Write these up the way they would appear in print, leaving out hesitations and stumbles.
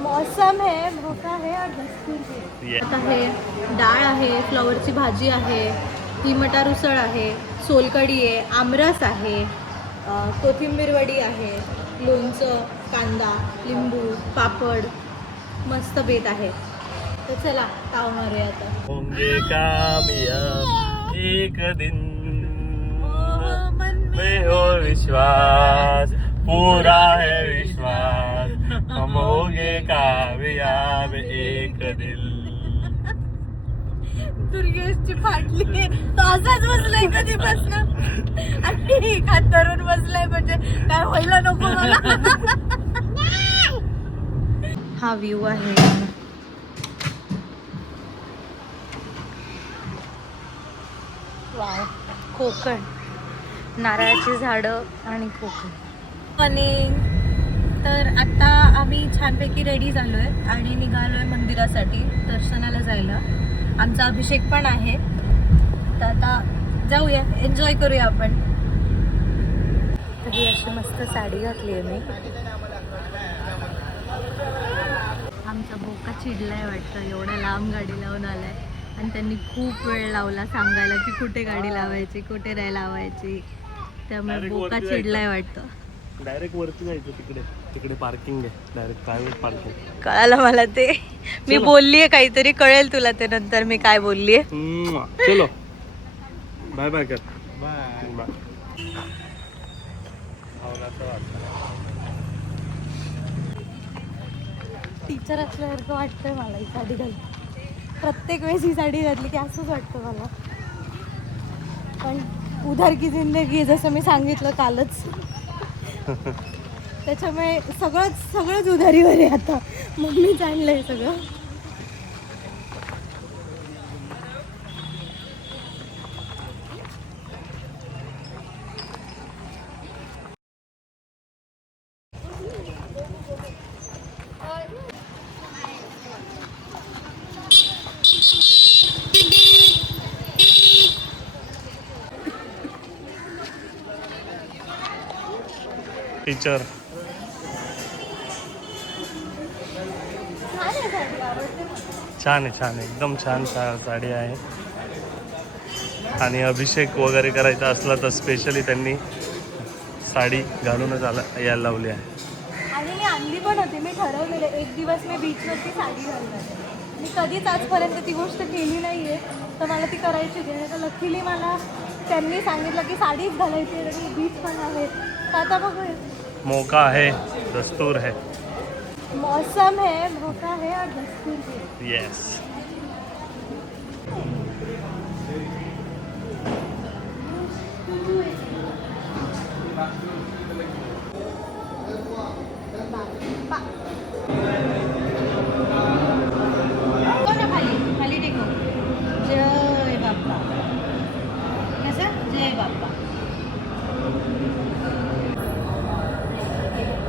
मौसम है, भोका है और दस्तूर है। आता है, डाळ आहे, फ्लॉवरची भाजी आहे, ही मटार उसळ आहे, सोलकढी आहे, आमरस आहे, कोथिंबीर वडी आहे, लोणचं, कांदा, लिंबू, पापड, मस्त बेत आहे. तर चला ताव मारूया आता. होंगे कामयाब एक दिन में हो विश्वास, पूरा है विश्वास, हम होंगे कामयाब एक दिन. दुर्गेशची फाटली तो असाच बसलाय कधीपासून आणि हात धरून बसलाय म्हणजे काय व्हायला नको मला. हा व्ह्यू आहे. वाव, कोकण, नारळाची झाडं आणि कोकण. आणि तर आता आम्ही छानपैकी रेडी झालो आहे आणि निघालो आहे मंदिरासाठी दर्शनाला जायला. आमचा अभिषेक पण आहे, तर आता जाऊया, एन्जॉय करूया आपण. तरी अशी मस्त साडी घातली आहे मी. आमचा बोका चिडलाय वाटतं, एवढ्या लांब गाडी लावून आलाय आणि त्यांनी खूप वेळ लावला सांगायला की कुठे गाडी लावायची, कुठे नाही लावायची. त्यामुळे बोका चिडलाय वाटतं. डायरेक्ट वरती जायचं, तिकडे तिकडे पार्किंग आहे, डायरेक्ट प्रायव्हेट पार्किंग. कळालं मला ते. मी बोललीये काहीतरी, कळेल तुला ते नंतर मी काय बोललीये. चलो बाय बाय कर. Bye bye. टीचर असल्यासारखं वाटतंय मला ही साडी घालून. प्रत्येक वेळेस ही साडी घातली की असंच वाटतं मला. पण उधार की जिंदगी, जसं मी सांगितलं कालच, त्याच्यामुळे सगळंच उधारीवर आहे आता. मम्मीच आणलंय सगळं. टीचर छान आहे, एकदम छान साडी आहे. आणि अभिषेक वगैरे करायचा असला तर स्पेशली त्यांनी साडी घालूनच यायला लावली आहे. आणि मी आणली पण होती, मी ठरवलेलं एक दिवस मी बीचवरती साडी घालणार. मी कधीच आजपर्यंत ती गोष्ट केली नाही आहे, तर मला ती करायची होती. तर लकीली मला त्यांनी सांगितलं की साडीच घालायची आणि बीच पण आहे. तर आता बघूया. मौका है, दस्तूर है. मौसम है, भोका है और दस्तूर है. यस. खाली टेको. जय बाप्पा. कसं जय बाप्पा.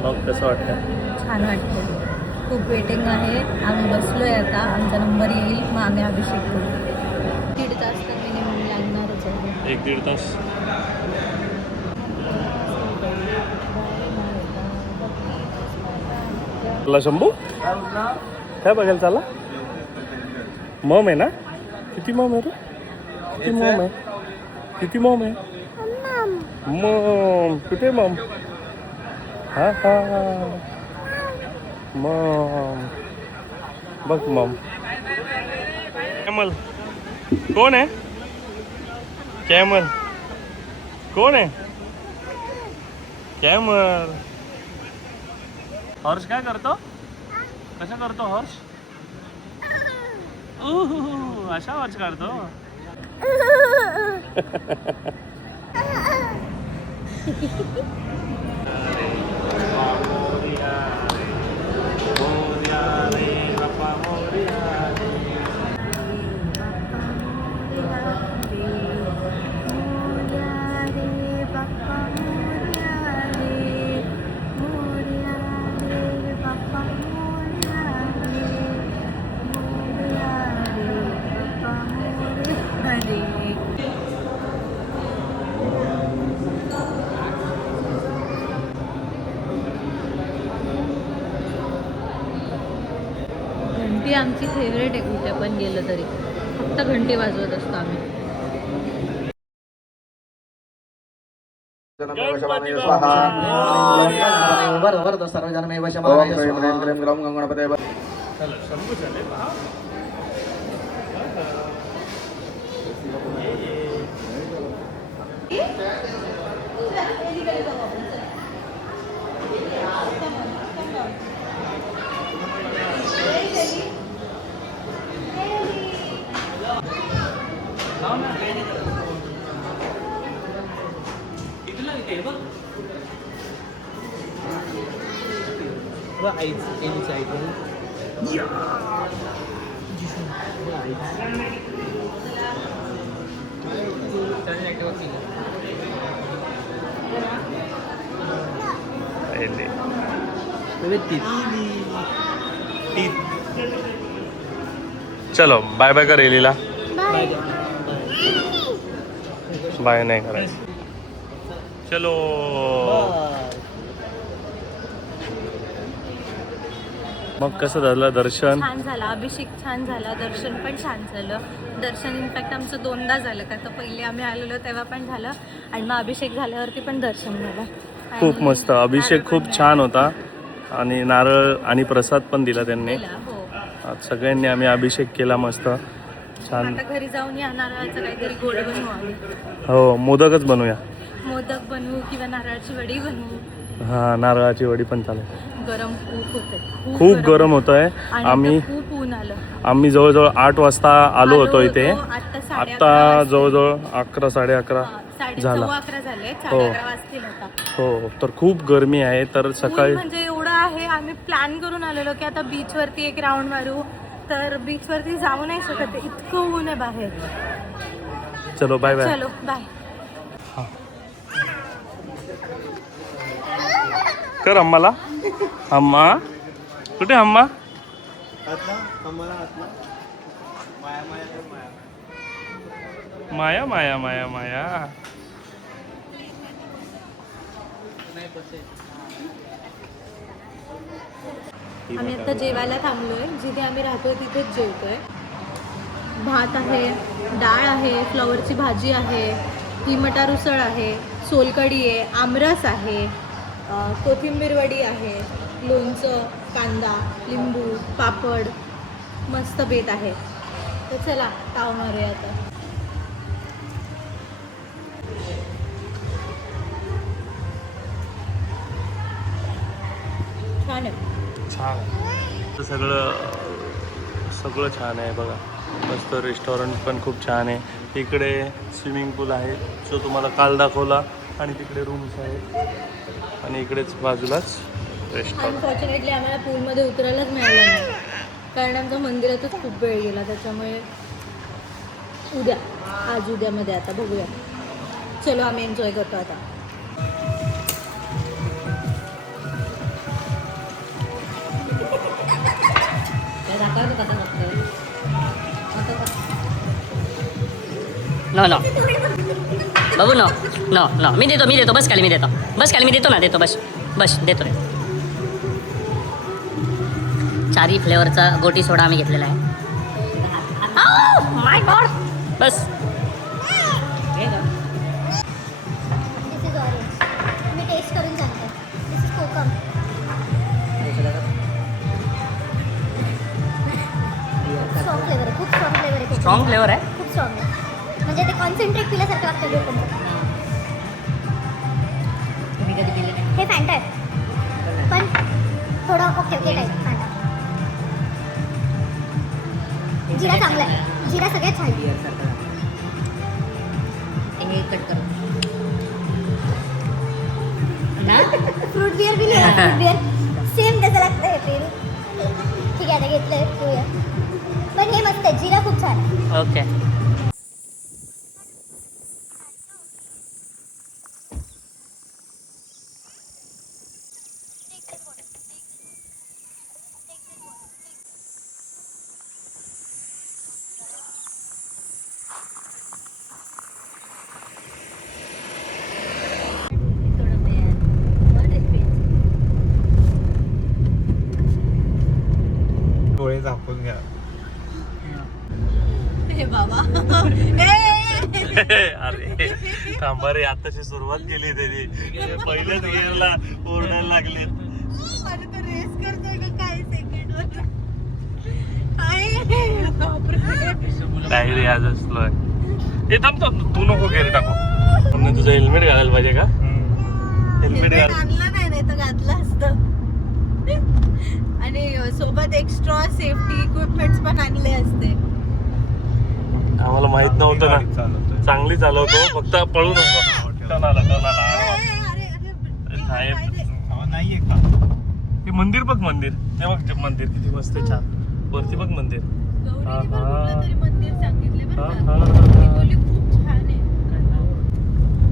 मग कसं वाटतं? छान वाटतं. खूप वेटिंग आहे. आम्ही बसलोय आता, आमचा नंबर येईल मग आम्ही अभिषेक करू. 1.5 तास तर मिनिमम लागणारच आहे. 1-1.5 तास. तुला शंभू काय बघायला चालला? मम आहे ना? किती मम आहे रे? किती मम आहे? किती मम आहे? मम कुठे मम? हा हा मम. बघ मम. कॅमल कोण आहे? कॅमल कोण आहे? कॅमल. हर्ष काय करतो? कसं करतो हर्ष? अशा हर्ष करतो. घंटी आमची फेवरेट आहे, कुठे पण गेलं तरी फक्त घंटी वाजवत असतो आम्ही. चलो बाय बाय कर एलीला. बाय नाही करायचं. चलो मग कसं झालं दर्शन? छान झालं, अभिषेक छान झाला, दर्शन पण छान झालं. दर्शन इनफॅक्ट आमचं 2दा झालं, का तर पहिले आम्ही आलेलो तेव्हा पण झालं आणि मग अभिषेक झाल्यावरती पण दर्शन झालं. खूप मस्त अभिषेक खूप छान होता आणि नारळ आणि प्रसाद पण दिला त्यांनी. हो. आज सगळ्यांनी आम्ही अभिषेक केला मस्त छान. आता घरी जाऊन या नारळाचं काहीतरी गोड बनवू आम्ही. हो मोदकच बनवूया. मोदक बनवू किंवा नारळाची वडी बनवू. हा नारळाची वडी पण चालेल. गरम खूप होते, खूप गरम होतंय. आम्ही खूप ऊन आलं. आम्ही जवळजवळ 8 वाजता आलो होतो इथे. आता जवळजवळ 11 11:30 झाला. 11:15 झाले, 11:30 वाजतील आता. हो तर खूप गरमी आहे. तर सकाळी म्हणजे एवढं आहे, आम्ही प्लॅन करून आलेलो की आता बीच वरती एक राऊंड मारू, तर बीच वरती जाऊ नाही शकत, इतकं ऊन आहे बाहेर. चलो बाय बाय. चलो बाय. कर अम्माला. अम्मा कुठे अम्मा? माया माया माया माया. आम्ही आता जेवायला थांबलोय, जिथे आम्ही राहतोय तिथेच जेवतोय. भात आहे, डाळ आहे, फ्लॉवरची भाजी आहे, ही मटार उसळ आहे, सोलकढी आहे, आमरस आहे, कोथिंबीर वडी आहे, लोणचं, कांदा, लिंबू, पापड, मस्त बेत आहे. तर चला ताव मारूया आता. छान आहे. छान सगळं छान आहे बघा. मस्त रेस्टॉरंट पण खूप छान आहे. इकडे स्विमिंग पूल आहे जो तुम्हाला काल दाखवला आणि तिकडे रूम्स आहेत आणि इकडेच बाजूलाच रेस्टॉरंट. अनफॉर्च्युनेटली आम्हाला पूलमध्ये उतरायलाच मिळालं नाही, कारण आमच्या मंदिरातच खूप वेळ गेला. त्याच्यामुळे उद्या, आज उद्यामध्ये आता बघूया. चलो आम्ही एन्जॉय करतो आता. नो नो बाबू नो नो नो मी देतो बस खाली मी देतो ना बस देतो. चारी फ्लेवरचा गोटी सोडा आम्ही घेतलेला आहे. माय गॉड बस. This is orange. मी टेस्ट करून सांगते. This is kokum. Strong flavour आहे, खूप स्ट्रॉंग फ्लेवर आहे. स्ट्रॉंग फ्लेवर आहे. खूप स्ट्रॉंग आहे, म्हणजे ते कॉन्सन्ट्रेट पिल्यासारखं लागतं कोकमचं. हे फॅन्टा आहे पण थोडं ओके टाईप फॅन्टा. जिरा चांगला आहे, जिरा सगळ्यात छान. फ्रूट बिअर बी लिहा. फ्रूट बिअर सेम तसं लागतं हे पेरू. ठीक आहे आता घेतलंय पिऊया. पण हे मस्त आहे, जिरा खूप छान आहे. ओके. ते झाकून घ्या. हे बाबा अरे थांबा रे, आताची सुरुवात केली त्यांनी, पहिल्याच गिअरला ओरडायला लागले. अरे तो रेस करतोय का काही सेकंडवर? नाही रे, आज असलोय. हे थांबतो, तू नको गिअर टाकू. म्हणून तुझं हेल्मेट घालायला पाहिजे का? हेल्मेट घाल. आणलं नाही तर घातलं असतं. आणि सोबत एक्स्ट्रा सेफ्टी इक्विपमेंट्स पण आणले असते. आम्हाला माहित नव्हतं ना. चालवतोय. चांगली चालवतो, फक्त पळू नको. टर्न आला. साहेब, नाहीये का? हे मंदिर बघ, मंदिर हे बघ, मंदिर किती मस्त आहे, छान. वरती बघ मंदिर. गौरीने पण कुठलं तरी मंदिर सांगितले बरं हा, का. हा. टिकोली खूप छान आहे.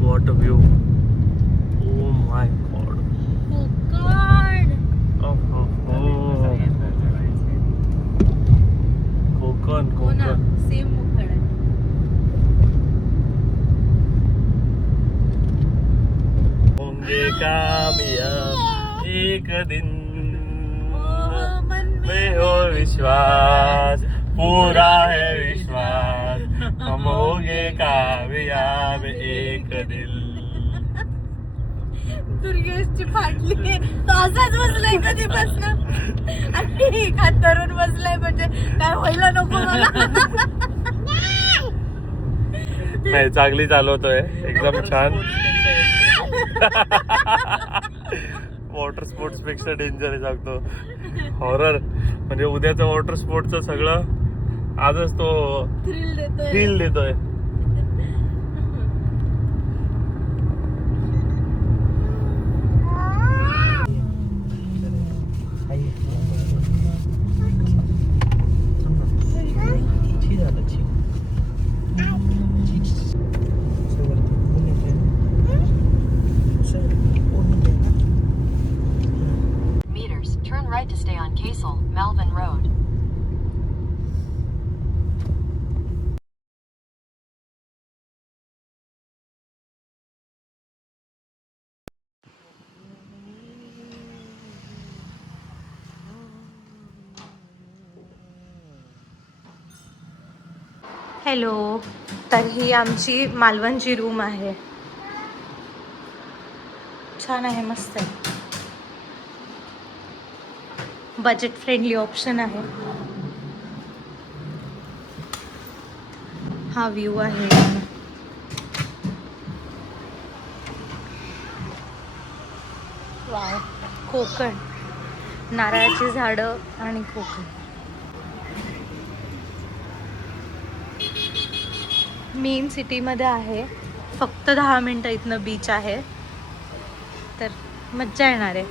What view. Oh my God. Konkan. हो ना, कोकण. सेम मुखड आहे. होंगे कामयाब एक दिन, ओ, मन में हो विश्वास, पूरा है विश्वास, हम होंगे कामयाब एक दिन. दुर्गेशची फाटली. तो असाच बसलाय कधीपासून, आणि एक हात धरून बसलाय, म्हणजे काय व्हायला नको मला. नाही, चांगली चालवतोय, एकदम छान. वॉटर स्पोर्ट्स पेक्षा डेंजर आहे सांगतो. हॉरर म्हणजे उद्याचं वॉटर स्पोर्टचं सगळं आजच तो थ्रिल देतोय. फील देतोय. Meters, turn right to stay on Casel, Malvin Road. Hello. तर ही आमची मालवणची रूम आहे. छान आहे, मस्त आहे. बजेट फ्रेंडली ऑप्शन आहे. हा व्ह्यू आहे. वाव, कोकण, नारळाची झाडं आणि कोकण. मेन सिटीमध्ये आहे. फक्त 10 मिनटं इथनं बीच आहे, तर मज्जा येणार आहे.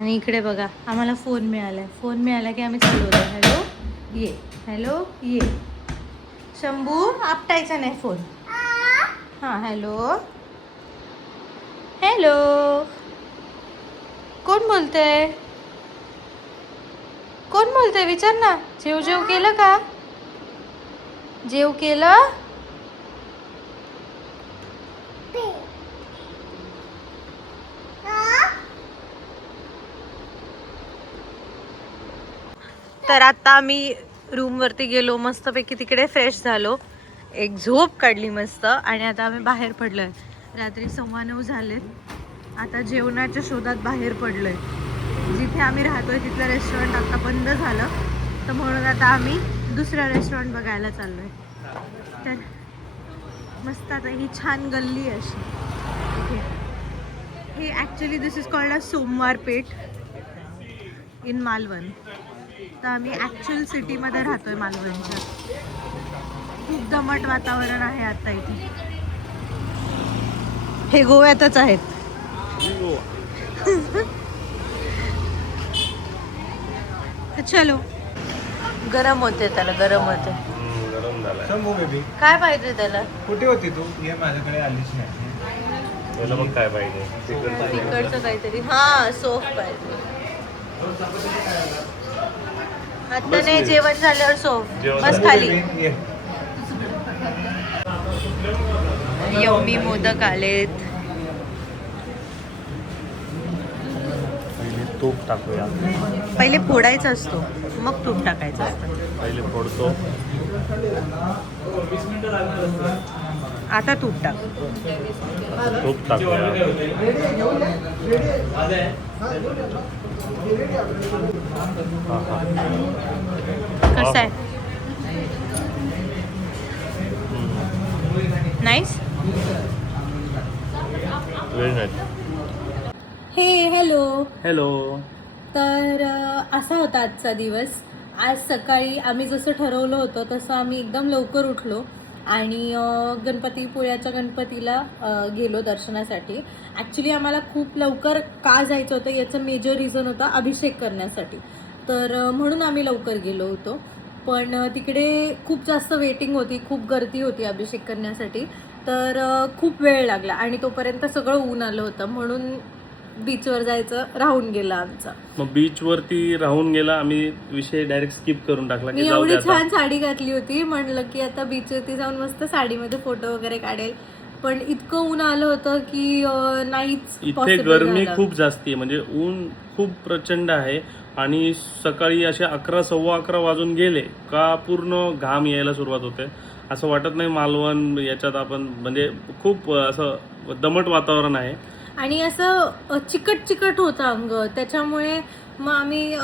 आणि इकडे बघा, आम्हाला फोन मिळाला. फोन मिळाला की आम्ही चालू होतो. हॅलो ये, हॅलो ये. शंभू आपटायचा नाही फोन. हां, हॅलो हॅलो. कोण बोलतंय? कोण बोलतंय विचार ना. जेव जेव केलं का? जेव केलं? तर आता आम्ही रूमवरती गेलो, मस्तपैकी तिकडे फ्रेश झालो, एक झोप काढली मस्त, आणि आता आम्ही बाहेर पडलोय. रात्री 9:15 झालेत. आता जेवणाच्या शोधात बाहेर पडलोय. जिथे आम्ही राहतोय तिथलं रेस्टॉरंट आता बंद झालं, तर म्हणून आता आम्ही दुसरं रेस्टॉरंट बघायला चाललोय. तर मस्त आता ही छान गल्ली आहे अशी इथे. हे actually this is called a सोमवार पेठ इन मालवण. तर आम्ही ॲक्च्युअल सिटीमध्ये राहतोय मालवणच्या. खूप दमट वातावरण आहे आता इथे. हे गोव्यातच आहेत. चलो. गरम होते त्याला, गरम होते. गरम झालाय. शंभू बेबी, काय पाहिजे त्याला? कुठे होती तू? ये माझ्याकडे आलीच नाही. त्याला मग काय पाहिजे? तिकडचं काहीतरी. हा, सोफ पाहिजे. आता नाही, जेवण झाल्यावर सोफ. जेवण बस झालं. खाली. बेबी, ये. यम्मी मोदक आलेत. तूप टाकूया. पहिले फोडायचा असतो मग तूप टाकायचं असतं. पहिले फोडतो. आता तूप टाक. तूप टाकूया. कसं आहे? नाईस. Very nice. हे हॅलो. हॅलो. तर असा होता आजचा दिवस. आज सकाळी आम्ही जसं ठरवलं होतं तसं आम्ही एकदम लवकर उठलो आणि गणपतीपुळ्याच्या गणपतीला गेलो दर्शनासाठी. ॲक्च्युली आम्हाला खूप लवकर का जायचं होतं याचं मेजर रिझन होतं अभिषेक करण्यासाठी. तर म्हणून आम्ही लवकर गेलो होतो. पण तिकडे खूप जास्त वेटिंग होती, खूप गर्दी होती अभिषेक करण्यासाठी. तर खूप वेळ लागला आणि तोपर्यंत सगळं ऊन आलं होतं म्हणून बीचवर जायचं राहून गेलं आमचं. मग बीचवरती राहून गेला. आम्ही विषय डायरेक्ट स्किप करून टाकला मी की जाऊ एवढी दे आता. छान साडी घातली होती, म्हणलं की आता बीचवरती जाऊन मस्त साडीमध्ये फोटो वगैरे काढेल. पण इतकं ऊन आलं होतं की नाहीच इथे possible गरमी झालं. खूप जास्ती आहे. म्हणजे ऊन खूप प्रचंड आहे आणि सकाळी असे 11 सव्वा 11 वाजून गेले का पूर्ण घाम यायला सुरुवात होते. असं वाटत नाही मालवण याच्यात आपण म्हणजे खूप असं दमट वातावरण आहे. आणि असं चिकट चिकट होतं अंग. त्याच्यामुळे मग आम्ही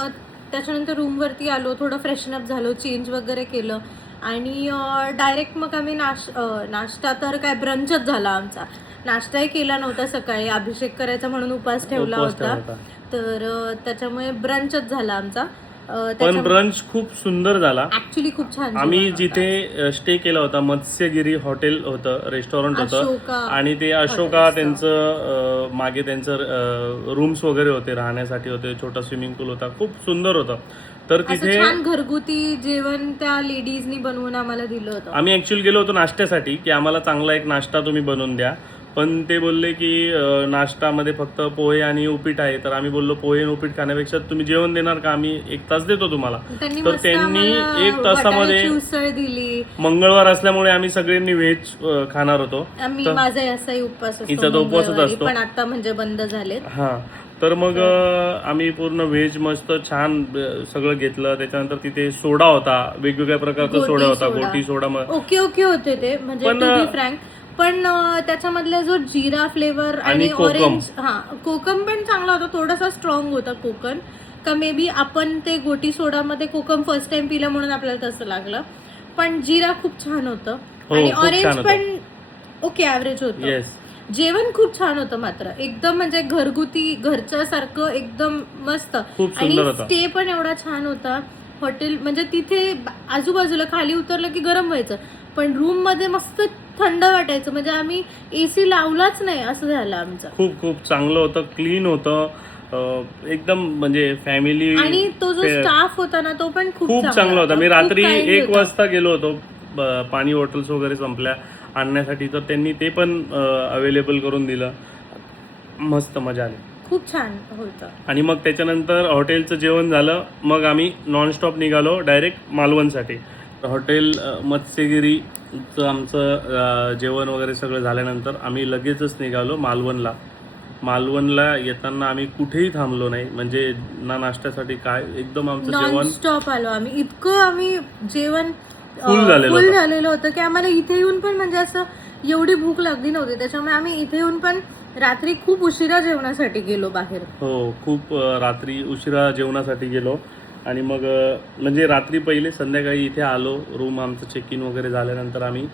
त्याच्यानंतर रूमवरती आलो, थोडं फ्रेशनअप झालो, चेंज वगैरे केलं आणि डायरेक्ट मग आम्ही नाश्ता तर काय ब्रंचच झाला आमचा. नाश्ताही केला नव्हता सकाळी, अभिषेक करायचा म्हणून उपवास ठेवला होता. तर त्याच्यामुळे ब्रंचच झाला आमचा. पण ब्रंच खूप सुंदर झाला. ऍक्च्युली खूप छान. आम्ही जिथे स्टे केला होता मत्स्यगिरी हॉटेल होतं, रेस्टॉरंट होतं आणि ते अशोका त्यांचं मागे त्यांचं रूम्स वगैरे होते, राहण्यासाठी होते, छोटा स्विमिंग पूल होता, खूप सुंदर होतं. तर तिथे छान घरगुती जेवण त्या लेडीजनी बनवून आम्हाला दिलं होतं. आम्ही ऍक्च्युअली गेलो होतो नाश्त्यासाठी की आम्हाला चांगला एक नाश्ता तुम्ही बनवून द्या. पण ते बोलले की नाश्तामध्ये फक्त पोहे आणि उपीट आहे. तर आम्ही बोललो पोहे आणि उपीट खाण्यापेक्षा तुम्ही जेवण देणार का, आम्ही 1 तास देतो तुम्हाला. तर त्यांनी 1 तासामध्ये उसळ दिली. मंगळवार असल्यामुळे आम्ही सगळ्यांनी व्हेज खाणार होतो. माझा असाही उपवास असतो, हिचा तो उपवासच असतो. पण आता म्हणजे बंद झाले. हा. तर मग आम्ही पूर्ण व्हेज मस्त छान सगळं घेतलं. त्याच्यानंतर तिथे सोडा होता, वेगवेगळ्या प्रकारचा सोडा होता, गोटी सोडा. ओके होते ते म्हणजे टू बी फ्रँक. पण त्याच्यामधला जो जिरा फ्लेवर आणि ऑरेंज, कोकम पण चांगला होता. थोडासा स्ट्रॉंग होता कोकम. का मे बी आपण ते गोटी सोडामध्ये कोकम फर्स्ट टाइम पिलं म्हणून आपल्याला तसं लागलं. पण जिरा खूप छान होतं आणि ऑरेंज पण ओके ॲव्हरेज होतं. जेवण खूप छान होतं मात्र एकदम म्हणजे घरगुती घरच्या सारखं एकदम मस्त. आणि स्टे पण एवढा छान होता. हॉटेल म्हणजे तिथे आजूबाजूला खाली उतरलं की गरम व्हायचं, पण रूम मध्ये मस्त थंड वाटायचं. म्हणजे आम्ही AC लावलाच नाही असं झालं आमचं. खूप खूप चांगलं होतं, क्लीन होतं एकदम म्हणजे फॅमिली. आणि तो जो स्टाफ होता ना तो पण खूप चांगला होता. मी रात्री 1 वाजता गेलो होतो पाणी बॉटल्स वगैरे संपल्या आणण्यासाठी, तर त्यांनी ते पण अवेलेबल करून दिलं. मस्त मजा आली, खूप छान होतं. आणि मग त्याच्यानंतर हॉटेलचं जेवण झालं. मग आम्ही नॉनस्टॉप निघालो डायरेक्ट मालवणसाठी. हॉटेल मत्स्यगिरीचं आमचं जेवण वगैरे सगळं झाल्यानंतर आम्ही लगेचच निघालो मालवणला. मालवणला येताना आम्ही कुठेही थांबलो नाही, म्हणजे ना नाश्त्यासाठी काय, एकदम आमचं जेवण नॉनस्टॉप आलो आम्ही. इतकं आम्ही जेवण फुल झालेलं होतं की आम्हाला इथे येऊन पण म्हणजे असं एवढी भूक लागली नव्हती. त्याच्यामुळे आम्ही इथे येऊन पण रात्री खूप उशिरा जेवणासाठी गेलो बाहेर. हो, खूप रात्री उशिरा जेवणासाठी गेलो. आणि मग म्हणजे रात्री पहिले संध्याकाळी इथे आलो. रूम आमचं चेक इन वगैरे झाल्यानंतर आम्ही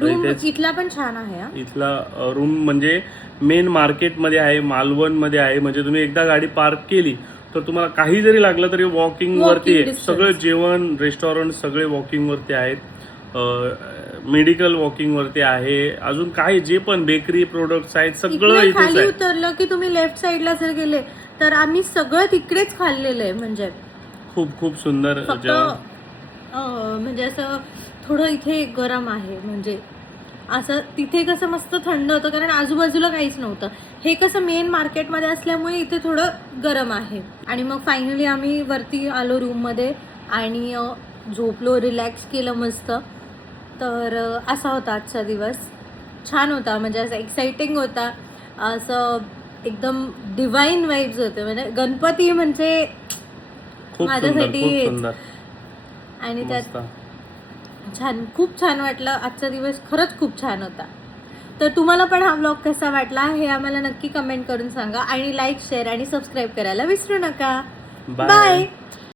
रूम इथला पण छान आहे. इथला रूम म्हणजे मेन मार्केटमध्ये आहे, मालवणमध्ये आहे. म्हणजे तुम्ही एकदा गाडी पार्क केली तर तुम्हाला काही जरी लागलं तरी वॉकिंग वरती आहे. सगळं जेवण रेस्टॉरंट सगळे वॉकिंग वरती आहेत. मेडिकल वॉकिंग वरती आहे. अजून काही जे पण बेकरी प्रोडक्ट्स आहेत सगळं इथेच खाली आहे. उतरलं की तुम्ही लेफ्ट साईडला जर गेले तर आम्ही सगळं तिकडेच खाल्लेलं आहे. म्हणजे खूप खूप सुंदर जेवण. म्हणजे असं थोडं इथे गरम आहे. म्हणजे असं तिथे कसं मस्त थंड होतं कारण आजूबाजूला काहीच नव्हतं. हे कसं मेन मार्केटमध्ये असल्यामुळे इथे थोडं गरम आहे. आणि मग फायनली आम्ही वरती आलो रूममध्ये आणि झोपलो, रिलॅक्स केलं मस्त. तर असा होता आजचा दिवस. छान होता, म्हणजे असं एक्साइटिंग होता. असं एकदम डिवाइन वाईब्स होते. म्हणजे गणपती म्हणजे खूप सुंदर माझ्यासाठी खूप हेच. सुंदर आणि मस्त. त्यात छान, खूप छान वाटलं. आजचा दिवस खरंच खूप छान होता. तर तुम्हाला पण हा ब्लॉग कसा वाटला हे आम्हाला नक्की कमेंट करून सांगा आणि लाईक, शेअर आणि सबस्क्राईब करायला विसरू नका. Bye. बाय.